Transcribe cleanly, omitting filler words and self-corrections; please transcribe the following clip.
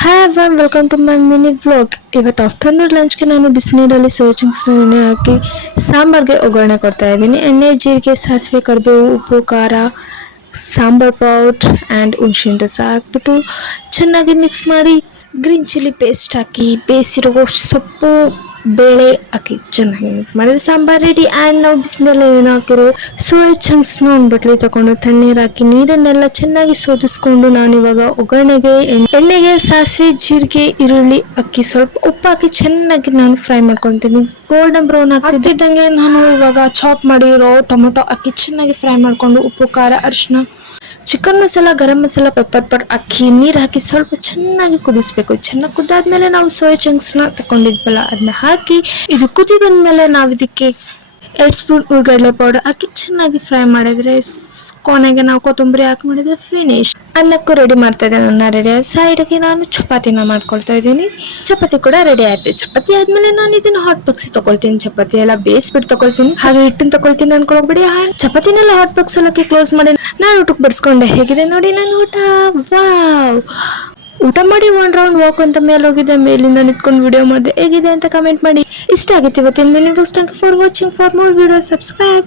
Hi everyone welcome to my mini vlog. ಇವತ್ತು afternoon ಲಂಚ್ಗೆ ನಾನು ಬಿಸಿನೀರಲ್ಲಿ ಸೋಯಾ ಚಂಕ್ಸ್ನ ನೆನೆ ಹಾಕಿ ಸಾಂಬಾರ್ಗೆ ಒಗ್ಗರಣೆ ಕೊಡ್ತಾ ಇದ್ದೀನಿ. ಎಣ್ಣೆ, ಜೀರಿಗೆ, ಸಾಸಿವೆ, ಕರಿಬೇವು, ಉಪ್ಪು, ಖಾರ, ಸಾಂಬಾರ್ ಪೌಡ್ರ್ ಆ್ಯಂಡ್ ಹುಣಸೆಹಣ್ಣು ರಸ ಹಾಕ್ಬಿಟ್ಟು ಚೆನ್ನಾಗಿ ಮಿಕ್ಸ್ ಮಾಡಿ ಗ್ರೀನ್ ಚಿಲ್ಲಿ ಪೇಸ್ಟ್ ಹಾಕಿ ಬೇಯಿಸಿರೋ ಸೊಪ್ಪು ಬೇಳೆ ಹಾಕಿ ಚೆನ್ನಾಗಿ ಮಿಕ್ಸ್ ಮಾಡಿದ್ರೆ ಸಾಂಬಾರ್ ರೆಡಿ. ಆ್ಯಂಡ್ ನಾವು ಬಿಸಿನೀರಲ್ಲಿ ನೆನೆ ಹಾಕಿರೋ ಸೋಯಾ ಚಂಕ್ಸ್ನ ಒಂದು ಬಟ್ಲಿ ತಗೊಂಡು ತಣ್ಣೀರು ಹಾಕಿ ನೀರನ್ನೆಲ್ಲ ಚೆನ್ನಾಗಿ ಸೋದಿಸ್ಕೊಂಡು ನಾನಿವಾಗ ಒಗ್ಗರಣೆಗೆ ಎಣ್ಣೆಗೆ ಸಾಸಿವೆ, ಜೀರಿಗೆ, ಈರುಳ್ಳಿ ಹಾಕಿ ಸ್ವಲ್ಪ ಉಪ್ಪು ಹಾಕಿ ಚೆನ್ನಾಗಿ ನಾನು ಫ್ರೈ ಮಾಡ್ಕೊತೀನಿ. ಗೋಲ್ಡನ್ ಬ್ರೌನ್ ಆಗ್ತಿದ್ದಂಗೆ ನಾನು ಇವಾಗ ಚಾಪ್ ಮಾಡಿರೋ ಟೊಮೊಟೊ ಹಾಕಿ ಚೆನ್ನಾಗಿ ಫ್ರೈ ಮಾಡ್ಕೊಂಡು ಉಪ್ಪು, ಖಾರ, ಅರಿಶಿನ, chicken masala, garam masala, pepper powder ಹಾಕಿ ನೀರು ಹಾಕಿ ಸ್ವಲ್ಪ ಚೆನ್ನಾಗಿ ಕುದಿಸ್ಬೇಕು. ಚೆನ್ನಾಗಿ ಕುದ್ದಾದ್ಮೇಲೆ ನಾವು ಸೋಯಾ ಚಂಕ್ಸ್ನ ತಗೊಂಡಿದ್ವಲ್ಲ ಅದನ್ನ ಹಾಕಿ ಇದು ಕುದಿ ಬಂದ್ಮೇಲೆ ನಾವು ಇದಕ್ಕೆ 2 ಸ್ಪೂನ್ ಹುರ್ಗಡ್ಲೆ ಪೌಡರ್ ಹಾಕಿ ಚೆನ್ನಾಗಿ ಫ್ರೈ ಮಾಡಿದ್ರೆ ಕೊನೆಗೆ ನಾವು ಕೊತ್ತಂಬರಿ ಹಾಕಿ ಮಾಡಿದ್ರೆ ಫಿನಿಶ್. ಅನ್ನಕ್ಕೂ ರೆಡಿ ಮಾಡ್ತಾ ಇದ್ದೇನೆ. ನನ್ನ ರೆಡಿ ಸೈಡ್ಗೆ ನಾನು ಚಪಾತಿನ ಮಾಡ್ಕೊಳ್ತಾ ಇದ್ದೀನಿ. ಚಪಾತಿ ಕೂಡ ರೆಡಿ ಆಯ್ತು. ಚಪಾತಿ ಆದ್ಮೇಲೆ ನಾನು ಇದನ್ನ ಹಾಟ್ ಬಾಕ್ಸ್ ತಗೊಳ್ತೀನಿ. ಚಪಾತಿ ಎಲ್ಲ ಬೇಯಿಸ್ಬಿಟ್ಟು ತಗೊಳ್ತೀನಿ, ಹಾಗೆ ಹಿಟ್ಟನ್ನು ತಗೊಳ್ತೀನಿ ಅನ್ಕೊಳ್ಬೇಡಿ. ಚಪಾತಿನೆಲ್ಲ ಹಾಟ್ ಬಾಕ್ಸ್ ಎಲ್ಲಕ್ಕೆ ಕ್ಲೋಸ್ ಮಾಡಿ ನಾನು ಊಟಕ್ಕೆ ಬಡಿಸ್ಕೊಂಡೆ. ಹೇಗಿದೆ ನೋಡಿ ನನ್ನ ಊಟ. ವಾವ್! ಊಟ ಮಾಡಿ 1 ರೌಂಡ್ ವಾಕ್ ಅಂತ ಮೇಲೆ ಹೋಗಿದ್ದೆ. ಮೇಲಿಂದ ನಿಂತ್ಕೊಂಡು ವಿಡಿಯೋ ಮಾಡಿದೆ. ಹೇಗಿದೆ ಅಂತ ಕಮೆಂಟ್ ಮಾಡಿ. ಇಷ್ಟ ಆಗಿತ್ತು ಇವತ್ತಿನ mini vlog. Thank you for watching. For more video subscribe.